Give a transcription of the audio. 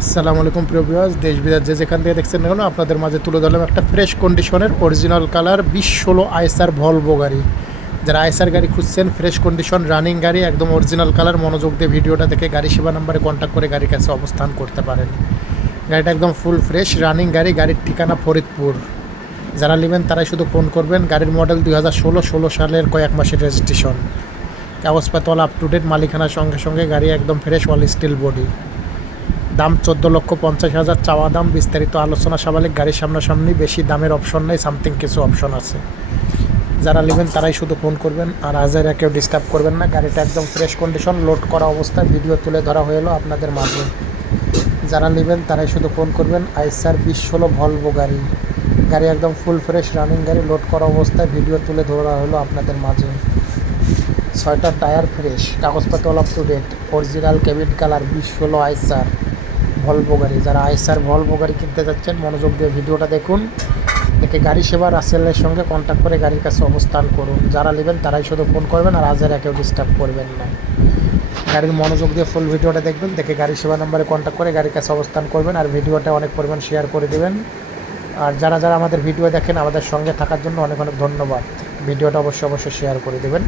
আসসালামু আলাইকুম প্রিয় ভিউয়ার্স, দেশ বিদেশ যে যেখান থেকে দেখছেন না কেন আপনাদের মাঝে তুলে ধরলাম একটা ফ্রেশ কন্ডিশনের অরিজিনাল কালার 2016 আইসার ভলভো গাড়ি। যারা আইসার গাড়ি খুঁজছেন, ফ্রেশ কন্ডিশন রানিং গাড়ি, একদম অরিজিনাল কালার, মনোযোগ দিয়ে ভিডিওটা দেখে গাড়ি সেবা নাম্বারে কন্ট্যাক্ট করে গাড়ির কাছে অবস্থান করতে পারেন। গাড়িটা একদম ফুল ফ্রেশ রানিং গাড়ি, গাড়ির ঠিকানা ফরিদপুর। যারা নেবেন তারাই শুধু ফোন করবেন। গাড়ির মডেল 2016 সালের কয়েক মাসের রেজিস্ট্রেশন, কাগজপত্র অল আপ টু ডেট, মালিকানার সঙ্গে সঙ্গে গাড়ি একদম ফ্রেশ, অল স্টিল বডি। দাম 14,50,000 চাওয়া দাম, বিস্তারিত আলোচনা সাবালিক। গাড়ির সামনাসামনি, বেশি দামের অপশন নেই, সামথিং কিছু অপশন আছে। যারা নেবেন তারাই শুধু ফোন করবেন, আর আজেরা কেউ ডিস্টার্ব করবেন না। গাড়িটা একদম ফ্রেশ কন্ডিশন, লোড করা অবস্থায় ভিডিও তুলে ধরা হয়ে এলো আপনাদের মাঝে। যারা নেবেন তারাই শুধু ফোন করবেন। আইসার 2016 ভলভো গাড়ি, গাড়ি একদম ফুল ফ্রেশ রানিং গাড়ি, লোড করা অবস্থায় ভিডিও তুলে ধরা হলো আপনাদের মাঝে। 6টা টায়ার ফ্রেশ, কাগজপত্র all up to date, original cabin colour, 2016 Eicher Volvo গাড়ি। যারা আইসার ভলভো গাড়ি কিনতে যাচ্ছেন মনোযোগ দিয়ে ভিডিওটা দেখুন, দেখে গাড়ি সেবা রাসেলের সঙ্গে কন্ট্যাক্ট করে গাড়ির কাছে অবস্থান করুন। যারা নেবেন তারাই শুধু ফোন করবেন, আর আজের কেউ ডিস্টার্ব করবেন না। গাড়ির মনোযোগ দিয়ে ফুল ভিডিওটা দেখবেন, দেখে গাড়ি সেবা নাম্বারে কন্ট্যাক্ট করে গাড়ির কাছে অবস্থান করবেন, আর ভিডিওটা অনেক পরিমাণ শেয়ার করে দেবেন। আর যারা যারা আমাদের ভিডিও দেখেন, আমাদের সঙ্গে থাকার জন্য অনেক অনেক ধন্যবাদ। ভিডিওটা অবশ্যই শেয়ার করে দেবেন।